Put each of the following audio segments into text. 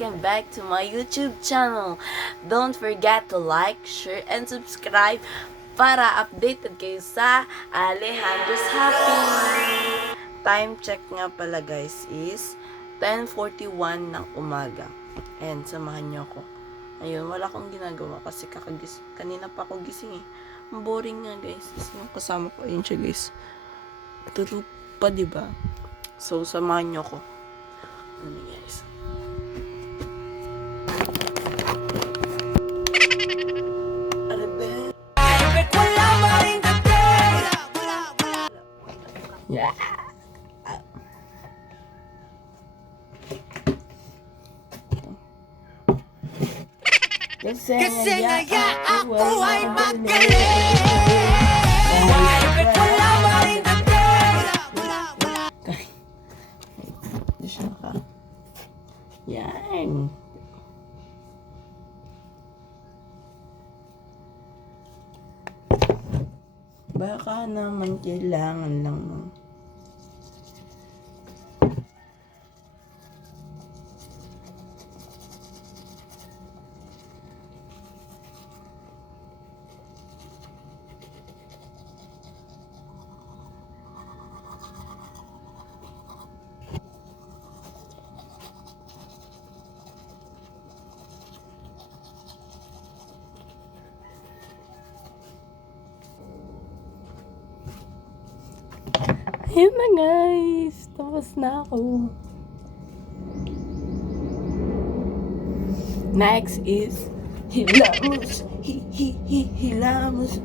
welcome back to my YouTube channel. Don't forget to like, share, and subscribe para updated kayo sa Alejandro's Happy. Time check nga pala guys is 10:41 ng umaga. And samahan niyo ako. Ayun, wala akong ginagawa kasi kanina pa ako gising eh. Ang boring nga guys. Yung kasama ko, ayun siya guys. Tulog pa, diba? So, samahan niyo ako. Ano guys? Yeah. Kasi nga ako ay magaling. Yan. Baka naman kailangan lang ng ayun na guys, tapos na ako. Next is Hilamos. Hilamos.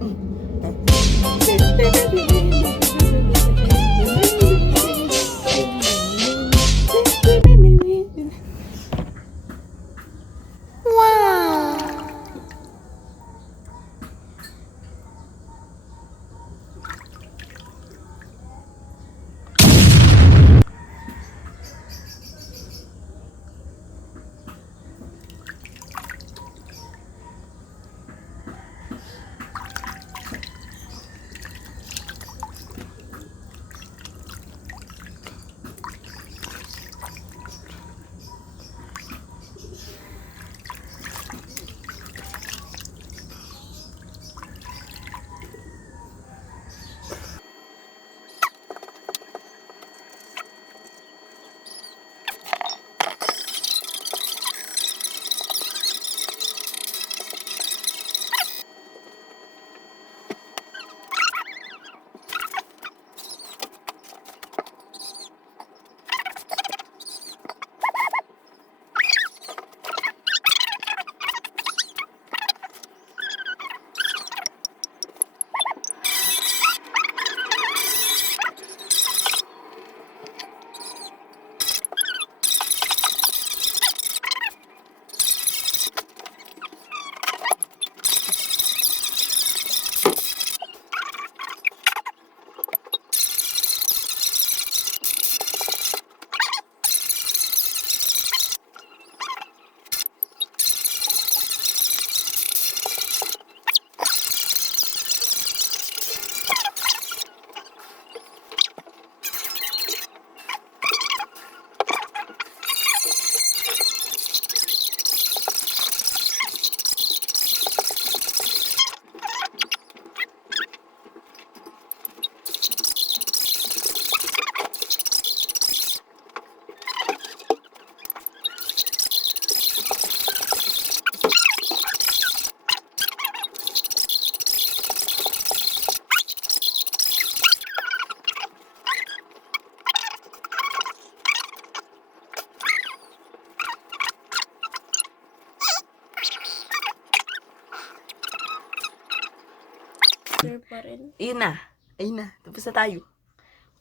Pa rin. Ayun na. Tapos na tayo.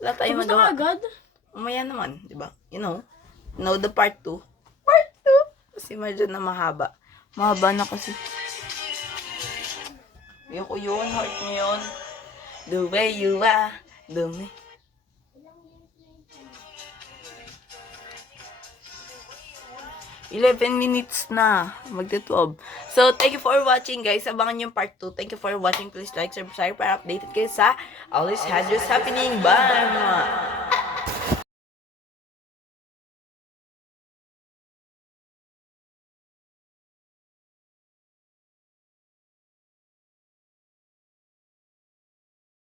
Wala tayong magawa. Agad? Umaya naman, di ba? You know the part 2. Part 2! Kasi medyo na mahaba. Mahaba na kasi. Ayoko yun, heart mo yun. The way you are, the way. Eleven minutes na. Magta-12. So, thank you for watching, guys. Abangan yung part 2. Thank you for watching. Please like, subscribe para updated kayo sa Always Had Just Happening. Bye!